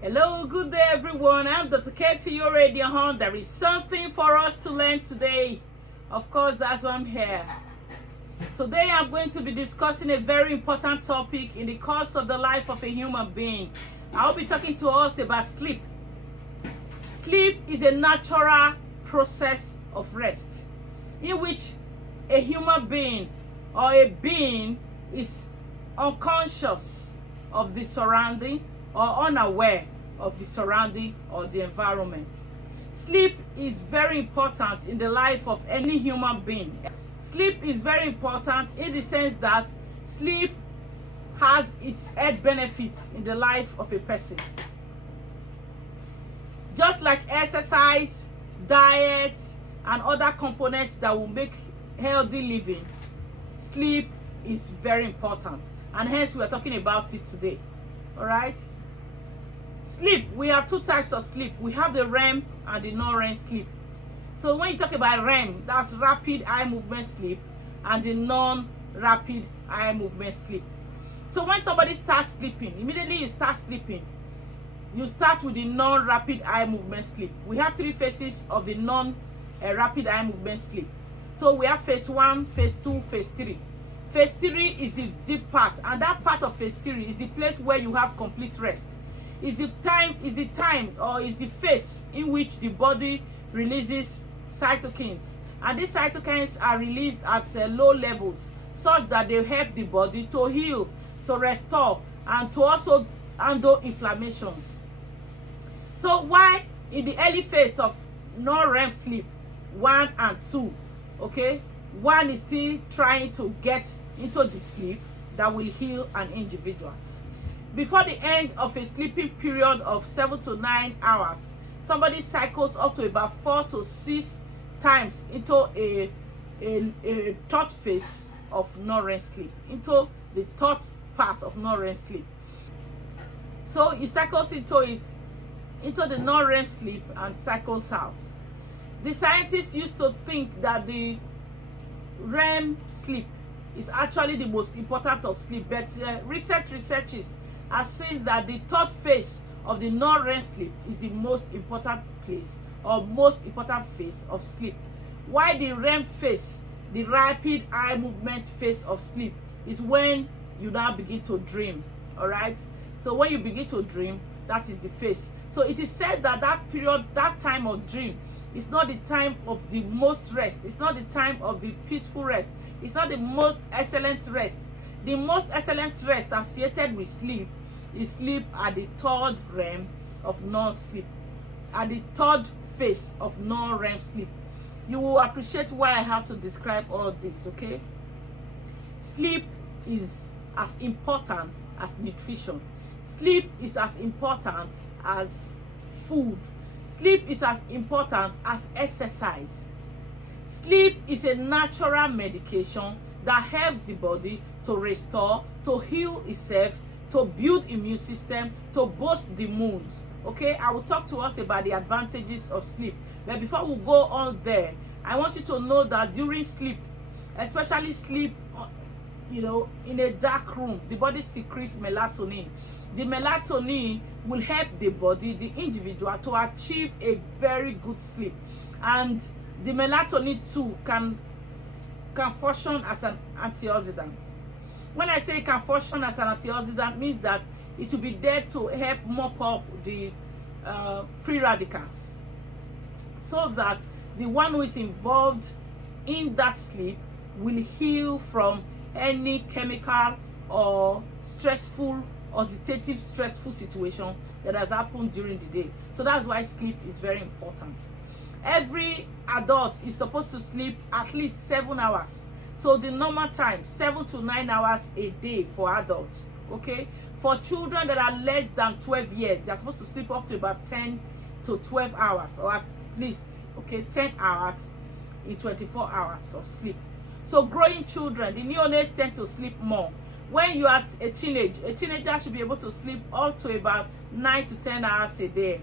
Hello, good day everyone. I'm Dr. Katie Radio Hunt. There is something for us to learn today. Of course, that's why I'm here. Today I'm going to be discussing a very important topic in the course of the life of a human being. I'll be talking to us about sleep. Sleep is a natural process of rest in which a human being or a being is unconscious of the surrounding or unaware of the surrounding or the environment. Sleep is very important in the life of any human being. Sleep is very important in the sense that sleep has its health benefits in the life of a person. Just like exercise, diet, and other components that will make healthy living, sleep is very important, and hence we are talking about it today. All right. Sleep, we have two types of sleep. We have the REM and the non-REM sleep. So when you talk about REM, that's rapid eye movement sleep, and the non-rapid eye movement sleep. So when somebody starts sleeping, immediately you start sleeping, you start with the non-rapid eye movement sleep. We have three phases of the non-rapid eye movement sleep. So we have phase 1, phase 2, phase 3. Phase 3 is the deep part, and that part of phase 3 is the place where you have complete rest. Is the time or is the phase in which the body releases cytokines, and these cytokines are released at low levels such that they help the body to heal, to restore, and to also handle inflammations. So why in the early phase of non-REM sleep 1 and 2, okay, 1 is still trying to get into the sleep that will heal an individual. Before the end of a sleeping period of 7 to 9 hours, somebody cycles up to about 4 to 6 times into a third phase of non-REM sleep, into the third part of non-REM sleep. So he cycles into the non-REM sleep and cycles out. The scientists used to think that the REM sleep is actually the most important of sleep, but researchers have seen that the third phase of the non-REM sleep is the most important place or most important phase of sleep. While the REM phase, the rapid eye movement phase of sleep, is when you now begin to dream. All right. So when you begin to dream, that is the phase. So it is said that that period, that time of dream, is not the time of the most rest. It's not the time of the peaceful rest. It's not the most excellent rest. The most excellent rest associated with sleep is sleep at the third REM of non-sleep, at the third phase of non-REM sleep. You will appreciate why I have to describe all this, okay? Sleep is as important as nutrition. Sleep is as important as food. Sleep is as important as exercise. Sleep is a natural medication that helps the body to restore, to heal itself, to build immune system, to boost the mood. Okay, I will talk to us about the advantages of sleep. But before we go on there, I want you to know that during sleep, especially sleep, in a dark room, the body secretes melatonin. The melatonin will help the body, the individual, to achieve a very good sleep. And the melatonin too can function as an antioxidant. When I say it can function as an antioxidant, means that it will be there to help mop up the free radicals, so that the one who is involved in that sleep will heal from any chemical or stressful, oxidative stressful situation that has happened during the day. So that's why sleep is very important. Every adult is supposed to sleep at least 7 hours. So the normal time, 7 to 9 hours a day for adults, okay? For children that are less than 12 years, they're supposed to sleep up to about 10 to 12 hours, or at least, okay, 10 hours in 24 hours of sleep. So growing children, the neonates tend to sleep more. When you are a teenager should be able to sleep up to about 9 to 10 hours a day.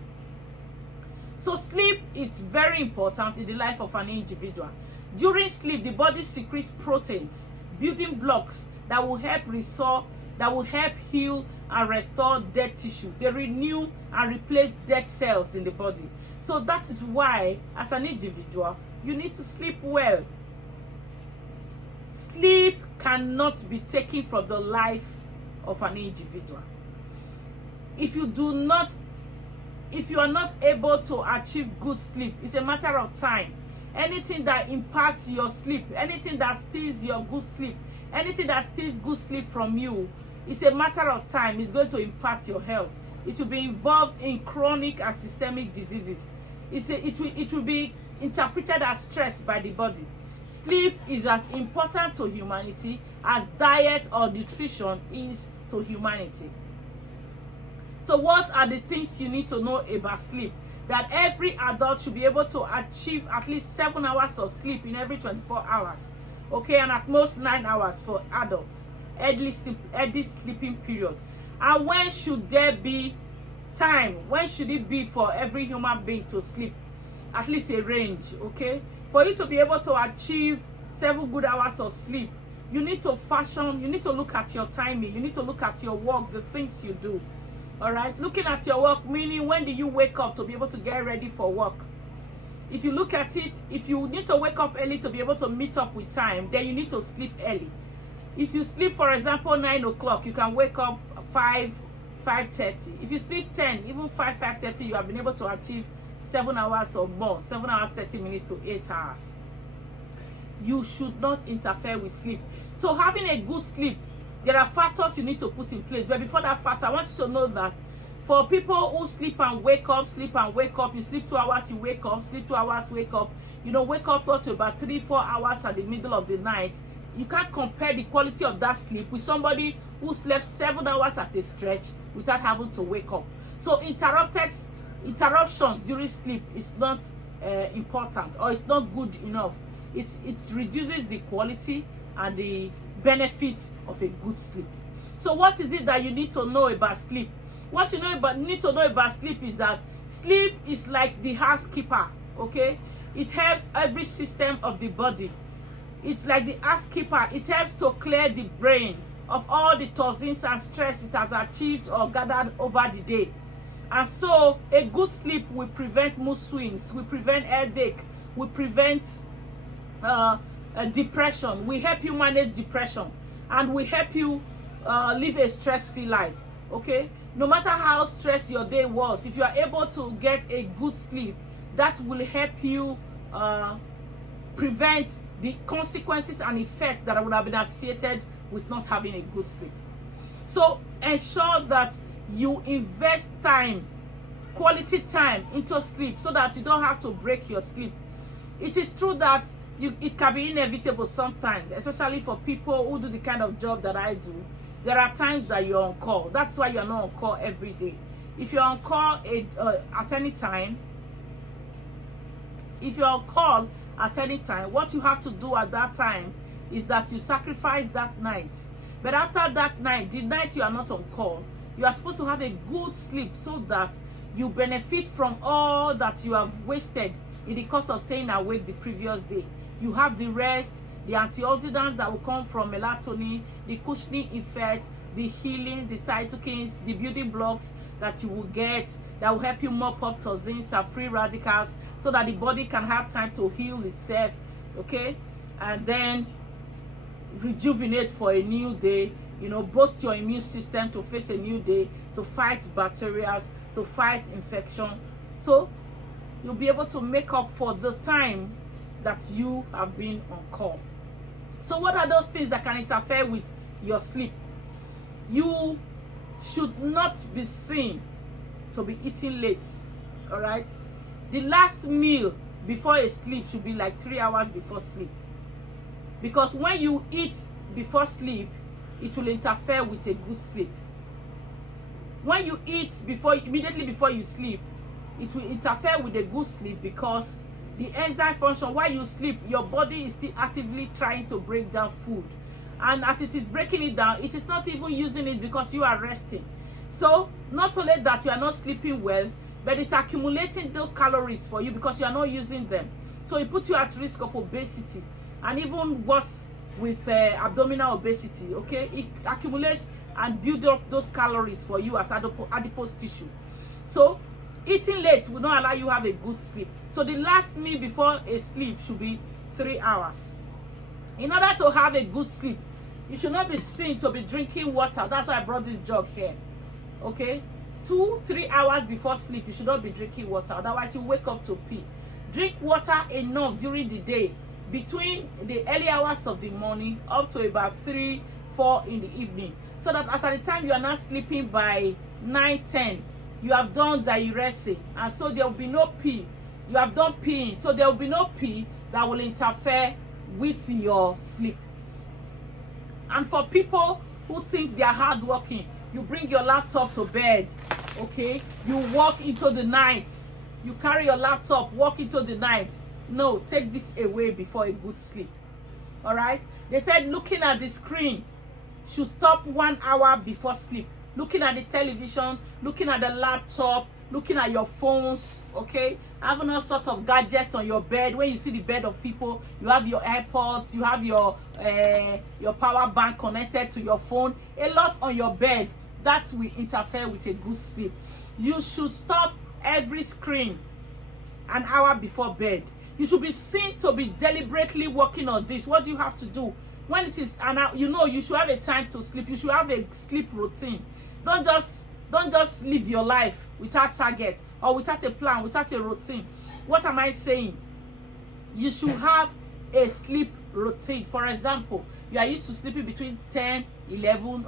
So sleep is very important in the life of an individual. During sleep, the body secretes proteins, building blocks that will help restore that will help heal and restore dead tissue. They renew and replace dead cells in the body. So that is why, as an individual, you need to sleep well. Sleep cannot be taken from the life of an individual. If you are not able to achieve good sleep, it's a matter of time. Anything that impacts your sleep, anything that steals your good sleep, anything that steals good sleep from you, it's a matter of time. It's going to impact your health. It will be involved in chronic and systemic diseases. It will be interpreted as stress by the body. Sleep is as important to humanity as diet or nutrition is to humanity. So what are the things you need to know about sleep? That every adult should be able to achieve at least 7 hours of sleep in every 24 hours. Okay, and at most 9 hours for adults. Early sleeping period. And when should there be time? When should it be for every human being to sleep? At least a range, okay? For you to be able to achieve 7 good hours of sleep, you need to look at your timing, you need to look at your work, the things you do. All right, looking at your work, meaning when do you wake up to be able to get ready for work? If you look at it, if you need to wake up early to be able to meet up with time, then you need to sleep early. If you sleep, for example, 9 o'clock, you can wake up 5:30. If you sleep 10, even 5:30, you have been able to achieve 7 hours or more, 7 hours 30 minutes to 8 hours. You should not interfere with sleep. So having a good sleep, there are factors you need to put in place. But before that factor, I want you to know that for people who sleep and wake up, you sleep 2 hours, you wake up, sleep 2 hours, wake up, wake up to about 3-4 hours at the middle of the night. You can't compare the quality of that sleep with somebody who slept 7 hours at a stretch without having to wake up. So interruptions during sleep is not important, or it's not good enough. It reduces the quality and the benefits of a good sleep. So what is it that you need to know about sleep? What you need to know about sleep is that sleep is like the housekeeper, okay? It helps every system of the body. It's like the housekeeper. It helps to clear the brain of all the toxins and stress it has achieved or gathered over the day. And so a good sleep will prevent mood swings, will prevent headache, will prevent depression. We help you manage depression, and we help you live a stress-free life. Okay, no matter how stressed your day was, if you are able to get a good sleep, that will help you prevent the consequences and effects that would have been associated with not having a good sleep. So ensure that you invest time, quality time, into sleep so that you don't have to break your sleep. It is true that it can be inevitable sometimes, especially for people who do the kind of job that I do. There are times that you're on call. That's why you're not on call every day. If you're on call at any time, what you have to do at that time is that you sacrifice that night. But after that night, the night you are not on call, you are supposed to have a good sleep so that you benefit from all that you have wasted in the course of staying awake the previous day. You have the rest, the antioxidants that will come from melatonin, the cushioning effect, the healing, the cytokines, the building blocks that you will get that will help you mop up toxins and free radicals so that the body can have time to heal itself, okay? And then rejuvenate for a new day, boost your immune system to face a new day, to fight bacteria, to fight infection. So you'll be able to make up for the time that you have been on call. So what are those things that can interfere with your sleep? You should not be seen to be eating late, all right? The last meal before a sleep should be like 3 hours before sleep. Because when you eat before sleep, it will interfere with a good sleep. When you eat immediately before you sleep, it will interfere with a good sleep because the enzyme function while you sleep, your body is still actively trying to break down food. And as it is breaking it down, it is not even using it because you are resting. So not only that you are not sleeping well, but it's accumulating those calories for you because you are not using them. So it puts you at risk of obesity and even worse, with abdominal obesity. Okay, it accumulates and build up those calories for you as adipose tissue. So eating late will not allow you have a good sleep. So the last meal before a sleep should be 3 hours. In order to have a good sleep, you should not be seen to be drinking water. That's why I brought this jug here. Okay, 2-3 hours before sleep, you should not be drinking water. Otherwise, you wake up to pee. Drink water enough during the day, between the early hours of the morning up to about 3-4 in the evening, so that as at the time you are not sleeping by 9-10, you have done diuresis, and so there will be no pee. You have done peeing, so there will be no pee that will interfere with your sleep. And for people who think they are hardworking, you bring your laptop to bed, okay? You walk into the night. You carry your laptop, walk into the night. No, take this away before a good sleep. All right? They said looking at the screen should stop 1 hour before sleep. Looking at the television, looking at the laptop, looking at your phones, okay? Having all sorts of gadgets on your bed. When you see the bed of people, you have your AirPods, you have your power bank connected to your phone. A lot on your bed. That will interfere with a good sleep. You should stop every screen an hour before bed. You should be seen to be deliberately working on this. What do you have to do? When it is an hour, you know, you should have a time to sleep. You should have a sleep routine. Don't just live your life without target or without a plan, without a routine. What am I saying? You should have a sleep routine. For example, you are used to sleeping between 10-11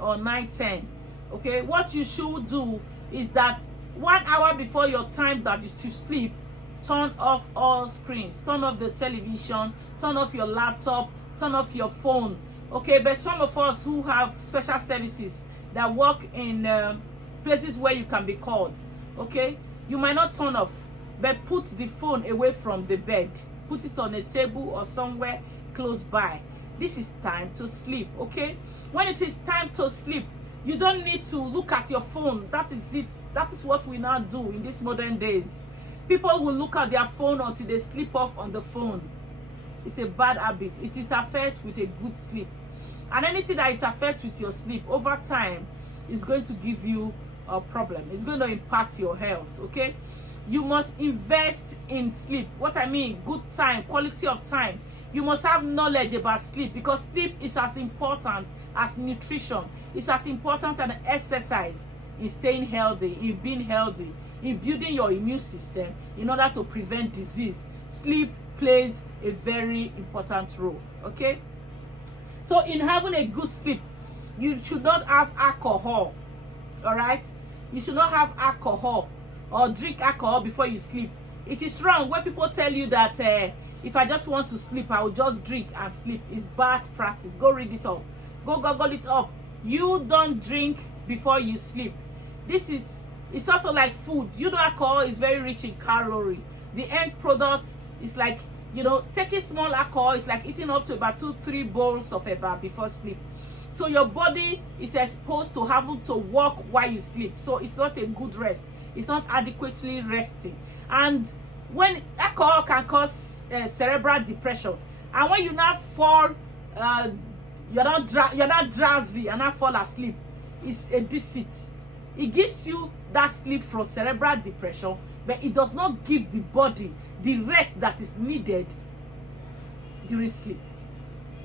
or 9-10. Okay, what you should do is that 1 hour before your time that you should sleep, turn off all screens, turn off the television, turn off your laptop, turn off your phone. Okay, but some of us who have special services that work in places where you can be called, okay, you might not turn off, but put the phone away from the bed. Put it on a table or somewhere close by. This is time to sleep, okay? When it is time to sleep, you don't need to look at your phone. That is it. That is what we now do in these modern days. People will look at their phone until they sleep off on the phone. It's a bad habit. It interferes with a good sleep. And anything that interferes with your sleep over time is going to give you a problem. It's going to impact your health, okay? You must invest in sleep. What I mean, good time, quality of time. You must have knowledge about sleep, because sleep is as important as nutrition. It's as important as exercise in staying healthy, in being healthy, in building your immune system in order to prevent disease. Sleep plays a very important role, okay? So in having a good sleep, you should not have alcohol, all right? You should not have alcohol or drink alcohol before you sleep. It is wrong when people tell you that if I just want to sleep, I will just drink and sleep. It's bad practice. Go read it up. Go Google it up. You don't drink before you sleep. It's also like food. You know, alcohol is very rich in calorie. The end product is like, you know, taking small alcohol is like eating up to about 2-3 bowls of eba before sleep. So your body is exposed to having to work while you sleep. So it's not a good rest. It's not adequately resting. And when alcohol can cause cerebral depression, and when you now fall, you're not drowsy and not fall asleep, it's a deceit. It gives you that sleep from cerebral depression, but it does not give the body the rest that is needed during sleep.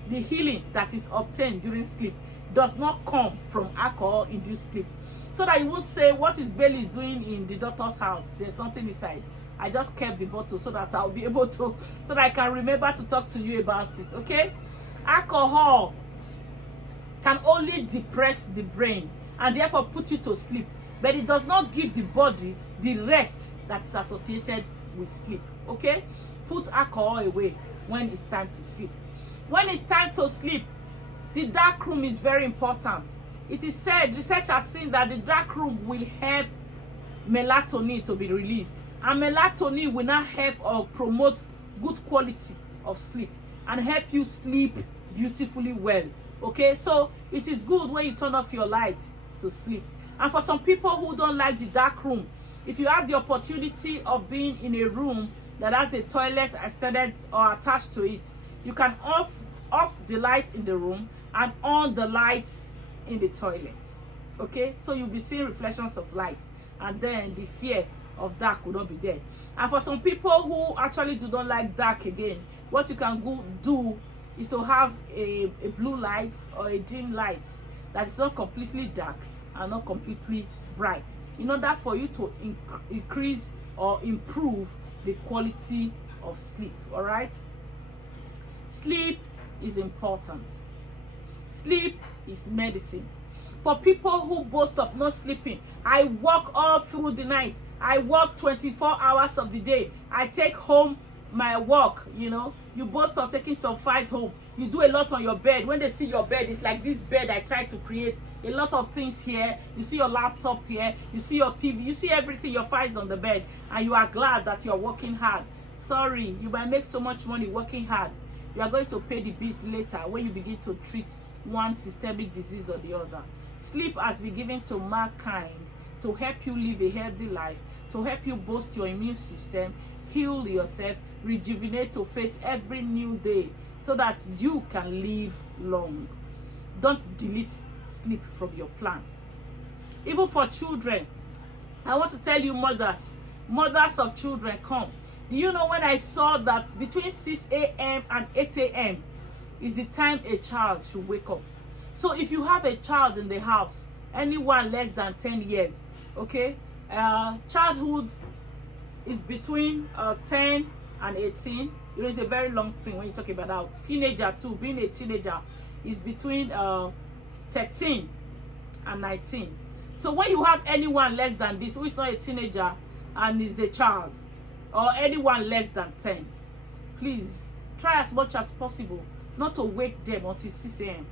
The healing that is obtained during sleep does not come from alcohol-induced sleep. So that you won't say, what is Bailey doing in the doctor's house? There's nothing inside. I just kept the bottle so that I'll be able to, so that I can remember to talk to you about it, okay? Alcohol can only depress the brain and therefore put you to sleep, but it does not give the body the rest that is associated with sleep, okay? Put alcohol away when it's time to sleep. When it's time to sleep, the dark room is very important. It is said, research has seen that the dark room will help melatonin to be released. And melatonin will not help or promote good quality of sleep and help you sleep beautifully well. Okay, so it is good when you turn off your light to sleep. And for some people who don't like the dark room, if you have the opportunity of being in a room that has a toilet extended or attached to it, you can off the lights in the room and on the lights in the toilet. Okay, so you'll be seeing reflections of light, and then the fear of dark will not be there. And for some people who actually do not like dark again, what you can do is to have a blue light or a dim light that is not completely dark and not completely bright, in order for you to increase or improve the quality of sleep. All right, sleep is important. Sleep is medicine. For people who boast of not sleeping, I work all through the night, I work 24 hours of the day, I take home my work, you know, you boast of taking some files home, you do a lot on your bed. When they see your bed, it's like this bed I try to create, a lot of things here, you see your laptop here, you see your TV, you see everything, your files on the bed, and you are glad that you're working hard. Sorry, you might make so much money working hard, you are going to pay the bills later when you begin to treat one systemic disease or the other. Sleep has been given to mankind to help you live a healthy life, to help you boost your immune system, heal yourself, rejuvenate to face every new day, so that you can live long. Don't delete sleep from your plan. Even for children, I want to tell you, mothers of children, come. Do you know, when I saw that between 6 a.m. and 8 a.m. is the time a child should wake up. So if you have a child in the house, anyone less than 10 years, okay, childhood is between 10 and 18. It is a very long thing when you talk about that. Teenager too, being a teenager is between 13 and 19. So when you have anyone less than this, who is not a teenager and is a child, or anyone less than 10, please try as much as possible not to wake them until 6 a.m.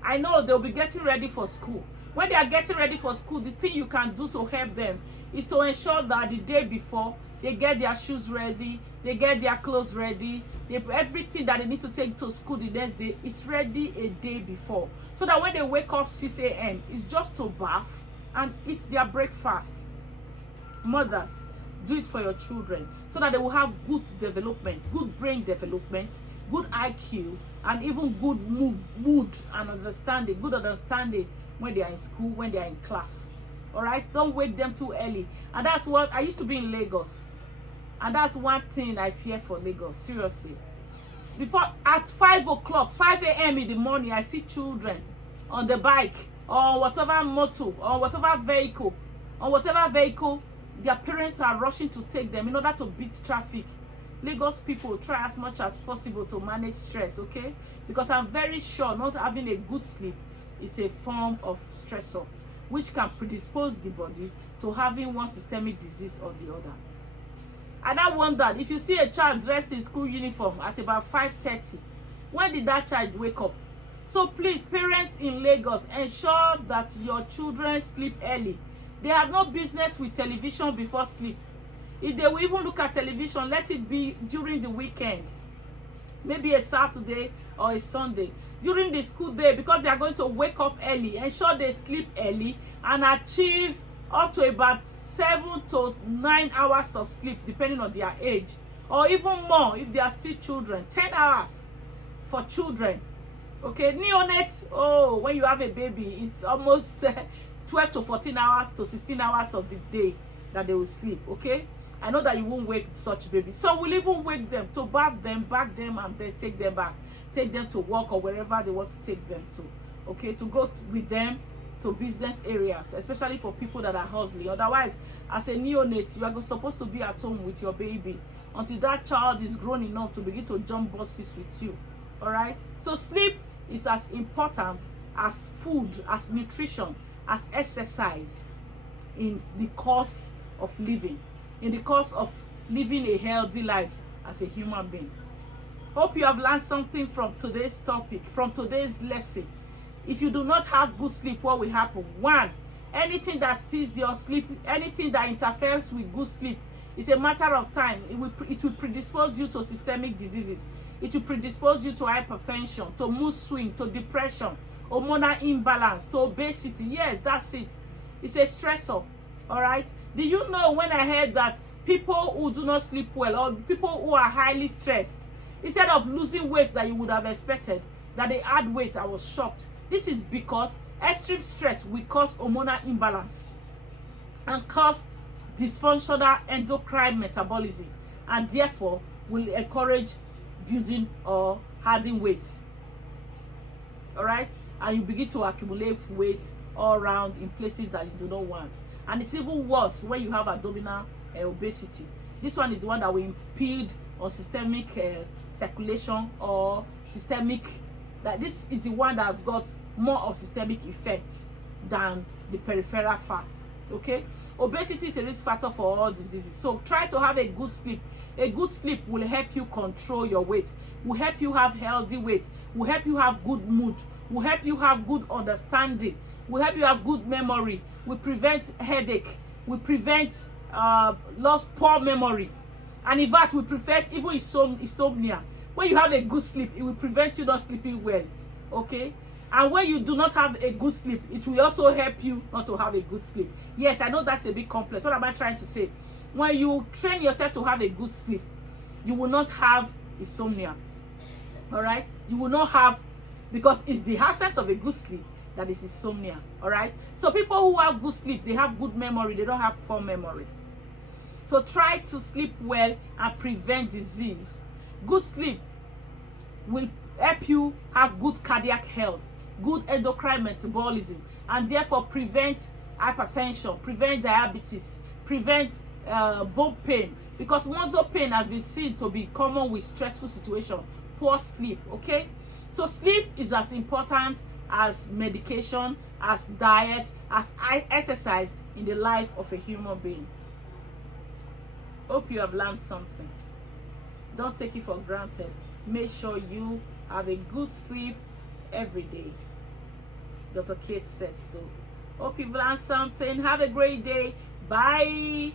I know they'll be getting ready for school. When they are getting ready for school, the thing you can do to help them is to ensure that the day before, they get their shoes ready, they get their clothes ready, everything that they need to take to school the next day is ready a day before. So that when they wake up 6 a.m., it's just to bath and eat their breakfast. Mothers, do it for your children so that they will have good development, good brain development, good IQ, and even good mood and understanding, good understanding when they are in school, when they are in class. All right, don't wake them too early. And that's what I used to be in Lagos, and that's one thing I fear for Lagos, seriously. Before, at 5 o'clock, 5 a.m. in the morning, I see children on the bike or whatever motor or whatever vehicle, their parents are rushing to take them in order to beat traffic. Lagos people, try as much as possible to manage stress, okay? Because I'm very sure not having a good sleep is a form of stressor, which can predispose the body to having one systemic disease or the other. And I wondered, if you see a child dressed in school uniform at about 5:30, when did that child wake up? So please, parents in Lagos, ensure that your children sleep early. They have no business with television before sleep. If they will even look at television, let it be during the weekend, maybe a Saturday or a Sunday. During the school day, because they are going to wake up early, ensure they sleep early and achieve up to about 7 to 9 hours of sleep, depending on their age, or even more if they are still children. 10 hours for children. Okay, neonates, oh, when you have a baby, it's almost 12 to 14 hours to 16 hours of the day that they will sleep. Okay, I know that you won't wake such babies, so we'll even wake them to bath them, and then take them back, take them to work or wherever they want to take them to. Okay, to go with them to business areas, especially for people that are hustling. Otherwise, as a neonate, you are supposed to be at home with your baby until that child is grown enough to begin to jump buses with you. All right, so sleep is as important as food, as nutrition, as exercise in the course of living, in the course of living a healthy life as a human being. Hope you have learned something from today's topic, from today's lesson. If you do not have good sleep, what will happen? One, anything that steals your sleep, anything that interferes with good sleep, is a matter of time. It will predispose you to systemic diseases. It will predispose you to hypertension, to mood swing, to depression, hormonal imbalance, to obesity. Yes, that's it. It's a stressor. All right. Do you know, when I heard that people who do not sleep well, or people who are highly stressed, Instead of losing weight that you would have expected, that they add weight, I was shocked. This is because extreme stress will cause hormonal imbalance and cause dysfunctional endocrine metabolism, and therefore will encourage building or adding weight. All right, and you begin to accumulate weight all around in places that you do not want. And it's even worse when you have abdominal obesity. This one is the one that will impede on systemic circulation or systemic, that this is the one that has got more of systemic effects than the peripheral fat. Okay, obesity is a risk factor for all diseases, so try to have a good sleep. A good sleep will help you control your weight, will help you have healthy weight, will help you have good mood, will help you have good understanding, will help you have good memory, will prevent headache, will prevent poor memory, and in fact will prevent even insomnia. When you have a good sleep, it will prevent you not sleeping well. Okay, and when you do not have a good sleep, it will also help you not to have a good sleep. Yes, I know that's a bit complex. What am I trying to say? When you train yourself to have a good sleep, you will not have insomnia. All right, you will not have, because it's the absence of a good sleep that is insomnia. All right, so people who have good sleep, they have good memory, they don't have poor memory. So try to sleep well and prevent disease. Good sleep will help you have good cardiac health, good endocrine metabolism, and therefore prevent hypertension, prevent diabetes, prevent bone pain, because muscle pain has been seen to be common with stressful situation, poor sleep. Okay, so sleep is as important as medication, as diet, as exercise in the life of a human being. Hope you have learned something. Don't take it for granted. Make sure you have a good sleep every day. Dr. Kate said so. Hope you've learned something. Have a great day. Bye.